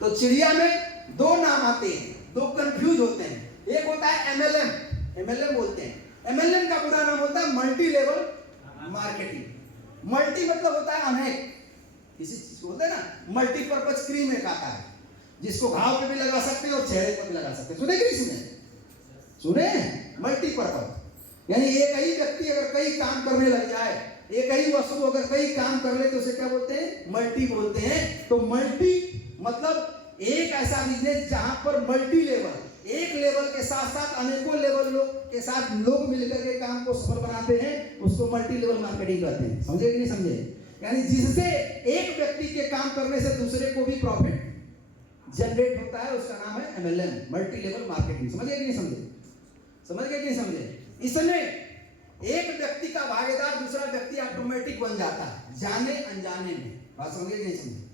तो चिड़िया में दो नाम आते हैं, दो कंफ्यूज होते हैं। एक होता है एमएलएम, एमएलएम बोलते हैं। एमएलएम का पूरा नाम होता है मल्टी लेवल मार्केटिंग। मल्टी मतलब होता है अनेक, किसी चीज को बोलते हैं ना मल्टीपर्पज क्रीम एक आता है जिसको घाव पे भी लगा सकते हैं और चेहरे पर भी लगा सकते हैं। सुने कि नहीं सुने? सुने? मल्टीपर्पज यानी एक ही व्यक्ति अगर कई काम करने लग जाए, एक ही वस्तु अगर कई काम कर ले तो उसे क्या बोलते हैं? मल्टी बोलते हैं। तो मल्टी मतलब एक ऐसा बिजनेस जहां पर मल्टी लेवल, एक लेवल के साथ साथ अनेकों लेवल लोग के साथ लोग मिलकर के काम को सफल बनाते हैं, उसको मल्टी लेवल मार्केटिंग कहते हैं। समझे कि नहीं समझे? यानी जिससे एक व्यक्ति के काम करने से दूसरे को भी प्रॉफिट जनरेट होता है, उसका नाम है एमएलएम, मल्टी लेवल मार्केटिंग। समझ गए कि नहीं समझे? समझ गए कि नहीं समझे? इसमें एक व्यक्ति का भागीदार दूसरा व्यक्ति ऑटोमेटिक बन जाता है, जाने अनजाने में। बात समझ गए कि नहीं समझे?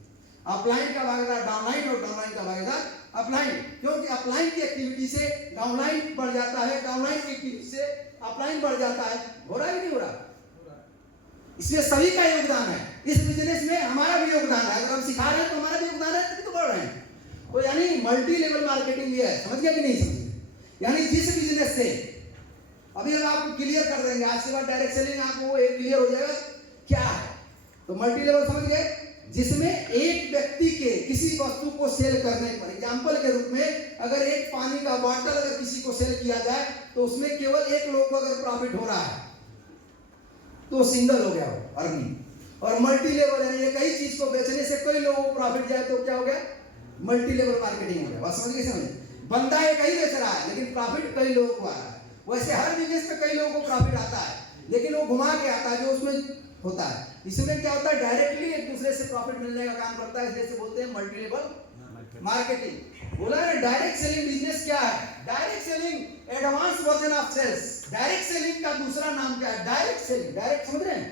अपलाइन का भागीदार डाउनलाइन और डाउनलाइन का भागीदार अपलाइन, क्योंकि अपलाइन की एक्टिविटी से डाउनलाइन बढ़ जाता है, डाउनलाइन की एक्टिविटी से अपलाइन बढ़ जाता है। हो रहा है कि नहीं हो रहा? इसलिए सभी का योगदान है। इस बिजनेस में हमारा भी योगदान है। अगर हम सिखा रहे हैं तो हमारा भी योगदान है, तभी तो बढ़ रहे हैं। तो यानी मल्टी लेवल मार्केटिंग भी है। समझ गया कि नहीं समझे? यानी जिस बिजनेस से अभी हम आपको क्लियर कर देंगे, आज के बाद डायरेक्ट सेलिंग आपको एक क्लियर हो जाएगा क्या है। तो मल्टी लेवल समझ गए, जिसमें एक व्यक्ति के किसी वस्तु को सेल करने पर, एग्जांपल के रूप में अगर एक पानी का बॉटल अगर किसी को सेल किया जाए तो उसमें केवल एक लोग को अगर प्रॉफिट हो रहा है तो सिंगल हो गया वो अर्निंग। और मल्टी लेवल यानी एक ही चीज को बेचने से कई लोगों को प्रॉफिट जाए तो क्या हो गया? मल्टी लेवल मार्केटिंग हो गया। बात समझ गए? समझ? बंदा एक ही बेच रहा है लेकिन प्रॉफिट कई लोगों को आ रहा है। वैसे हर बिजनेस में कई लोगों को प्रॉफिट आता है लेकिन वो घुमा के आता है जो उसमें होता है। इसमें क्या होता है? डायरेक्टली एक दूसरे से प्रॉफिट मिलने का काम करता है, इसलिए बोलते हैं मल्टी लेवल मार्केटिंग। बोला ना डायरेक्ट सेलिंग बिजनेस क्या है? Direct selling advance version of sales. Direct selling का दूसरा नाम क्या है? Direct selling. डायरेक्ट समझ रहे हैं?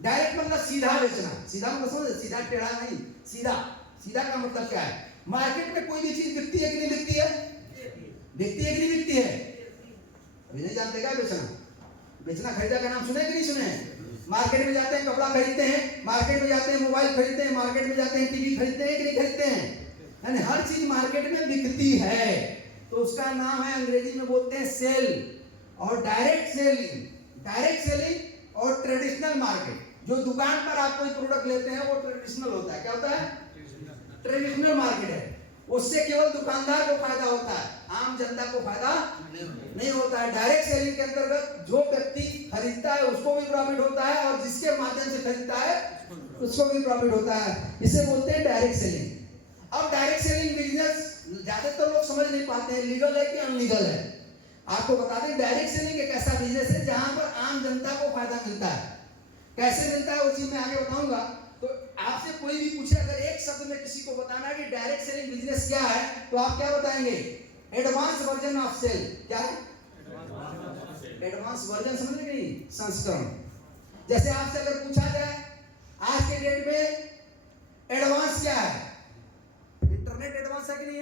डायरेक्ट मतलब सीधा बेचना। सीधा मतलब समझ, सीधा टेढ़ा नहीं, सीधा। सीधा का मतलब क्या है? मार्केट में कोई भी चीज बिकती है कि नहीं बिकती है? बिकती है कि नहीं बिकती है? अभी नहीं जानते क्या बेचना? बेचना खरीदा का नाम सुने कि नहीं सुने? मार्केट में जाते हैं कपड़ा खरीदते हैं, मार्केट में जाते हैं मोबाइल खरीदते हैं, मार्केट में जाते हैं टीवी खरीदते हैं कि नहीं खरीदते हैं? यानी हर चीज मार्केट में बिकती है तो उसका नाम है, अंग्रेजी में बोलते हैं सेल। और डायरेक्ट सेलिंग, डायरेक्ट सेलिंग और ट्रेडिशनल मार्केट, जो दुकान पर आप कोई प्रोडक्ट लेते हैं वो ट्रेडिशनल होता है। क्या होता है? ट्रेडिशनल मार्केट है। उससे केवल दुकानदार को फायदा होता है, आम जनता को फायदा नहीं होता है। डायरेक्ट सेलिंग के अंतर्गत जो व्यक्ति खरीदता है उसको भी प्रॉफिट होता है और जिसके माध्यम से खरीदता है उसको भी प्रॉफिट होता है। इसे बोलते हैं डायरेक्ट सेलिंग। अब डायरेक्ट सेलिंग बिजनेस ज्यादातर लोग समझ नहीं पाते हैं, लीगल है कि अनलीगल है। आपको बता दें, डायरेक्ट सेलिंग एक ऐसा बिजनेस है जहां पर आम जनता को फायदा मिलता है। कैसे मिलता है वो चीज मैं आगे बताऊंगा। तो आपसे कोई भी पूछे अगर एक शब्द में किसी को बताना है कि डायरेक्ट सेलिंग बिजनेस क्या है तो आप क्या बताएंगे? Advance version of sale. क्या है? Advance version. समझ गए? संस्करण। जैसे आपसे अगर पूछा जाए आज के डेट में एडवांस क्या है, इंटरनेट एडवांस है कि नहीं है?